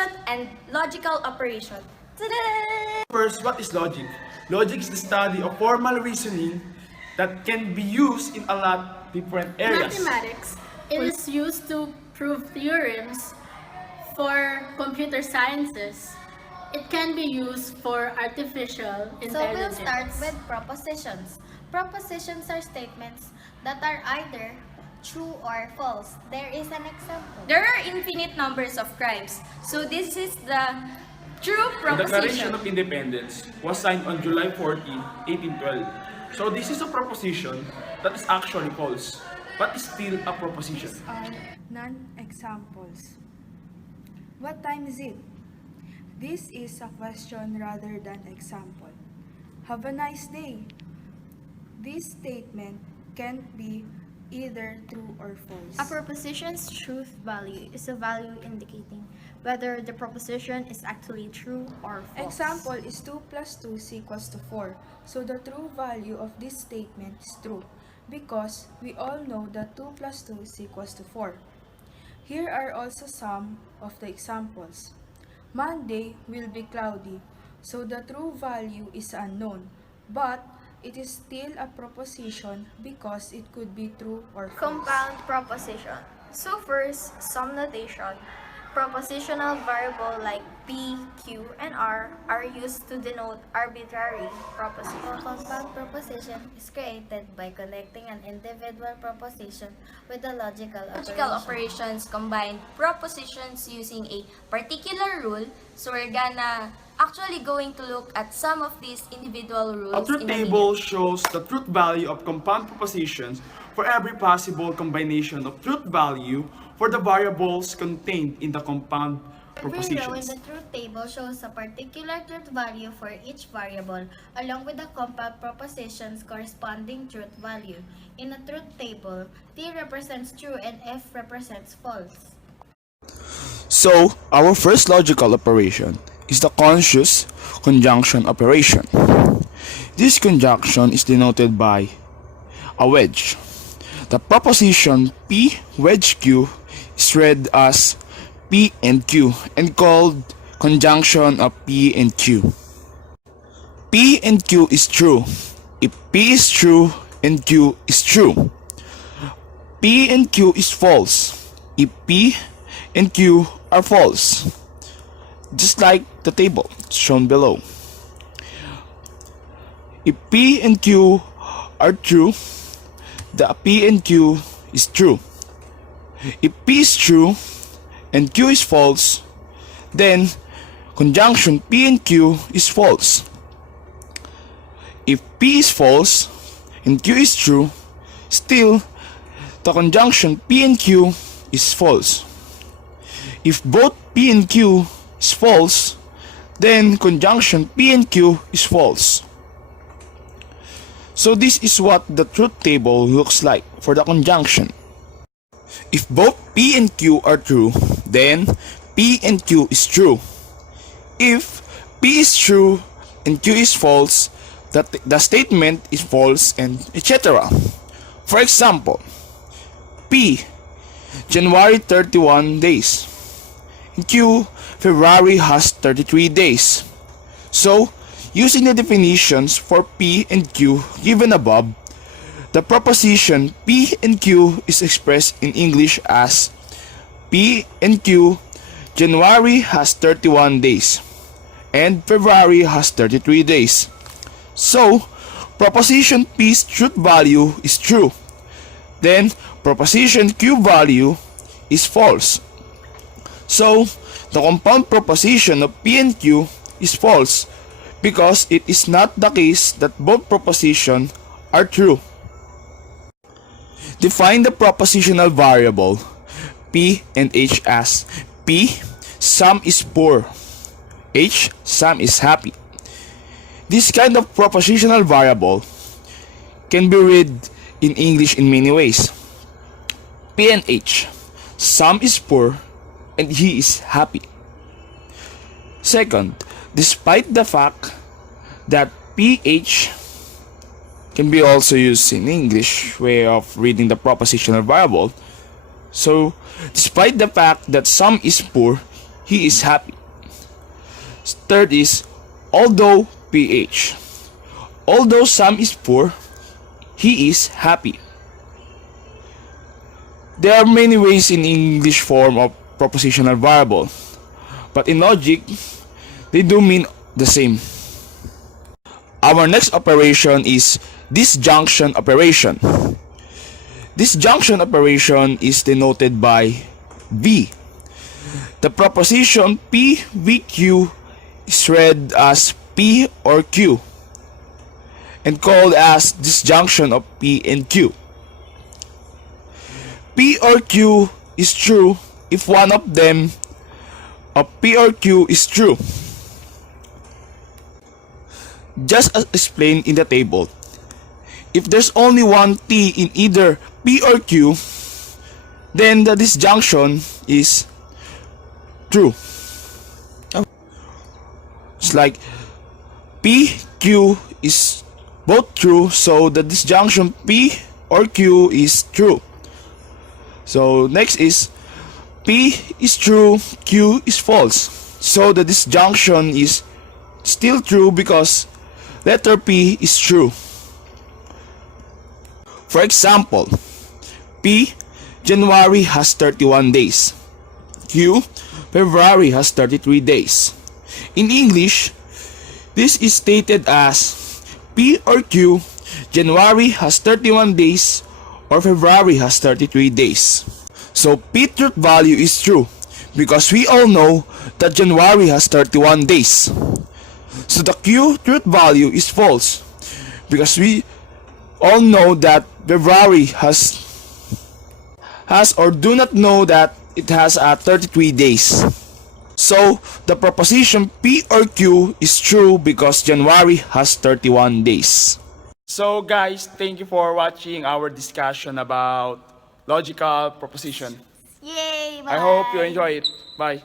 proposition and logical operation. Ta-da! First, what is logic? Logic is the study of formal reasoning that can be used in a lot different areas. Mathematics. It is used to prove theorems for computer sciences. It can be used for artificial So we'll intelligence. start with propositions. Propositions are statements that are either true or false. There is an example. There are infinite numbers of crimes. So this is the true The Declaration proposition. of Independence was signed on July 14, 1812. So this is a proposition that is actually false, but is still a proposition. These are non-examples. What time is it? This is a question rather than example. Have a nice day. This statement can't be either true or false. A proposition's truth value is a value indicating whether the proposition is actually true or false. Example is 2 plus 2 is equals to 4. So the true value of this statement is true because we all know that 2 plus 2 is equals to 4. Here are also some of the examples. Monday will be cloudy, so the true value is unknown, but it is still a proposition because it could be true or false. Compound proposition. So first, some notation. Propositional variable like P, Q, and R are used to denote arbitrary A propositions. compound proposition is created by connecting an individual proposition with a logical Logical operation. operations combine propositions using a particular rule. So we're gonna actually going to look at some of these individual rules. A truth in a table minute. shows the truth value of compound propositions for every possible combination of truth value for the variables contained in the compound Every row in propositions. the truth table shows a particular truth value for each variable, along with the compound proposition's corresponding truth value. In a truth table, T represents true and F represents false. So, our first logical operation is the conscious conjunction operation. This conjunction is denoted by a wedge. The proposition P wedge Q is read as P and Q and called conjunction of P and Q. P and Q is true if P is true and Q is true. P and Q is false if P and Q are false. Just like the table shown below. If P and Q are true, the P and Q is true. If P is true and Q is false, then conjunction P and Q is false. If P is false and Q is true, still the conjunction P and Q is false. If both P and Q is false, then conjunction P and Q is false. So this is what the truth table looks like for the conjunction. If both P and Q are true, then P and Q is true. If P is true and Q is false, the statement is false, and etc. For example, P, January 31 days, and Q, February has 33 days. So, using the definitions for P and Q given above, the proposition P and Q is expressed in English as P and Q, January has 31 days and February has 33 days. So, proposition P's truth value is true. Then, proposition Q value is false. So, the compound proposition of P and Q is false because it is not the case that both propositions are true. Define the propositional variable P and H as P, Sam is poor, H, Sam is happy. This kind of propositional variable can be read in English in many ways. P and H, Sam is poor and he is happy. Second, despite the fact that PH can be also used in English way of reading the propositional variable. So, despite the fact that Sam is poor, he is happy. Third is although PH. Although Sam is poor, he is happy. There are many ways in English form of propositional variable, but in logic, they do mean the same. Our next operation is disjunction operation. Disjunction operation is denoted by V. The proposition P V Q is read as P or Q and called as disjunction of P and Q. P or Q is true if one of them of P or Q is true. Just as explained in the table, if there's only one T in either P or Q, then the disjunction is true. It's like P, Q is both true, so the disjunction P or Q is true. So next is P is true, Q is false. So the disjunction is still true because letter P is true. For example, P, January has 31 days. Q, February has 33 days. In English, this is stated as P or Q, January has 31 days or February has 33 days. So P truth value is true because we all know that January has 31 days. So the Q truth value is false because we all know that February has or do not know that it has 33 days. So the proposition P or Q is true because January has 31 days. So guys, thank you for watching our discussion about logical proposition. Yay! Bye! I hope you enjoy it. Bye.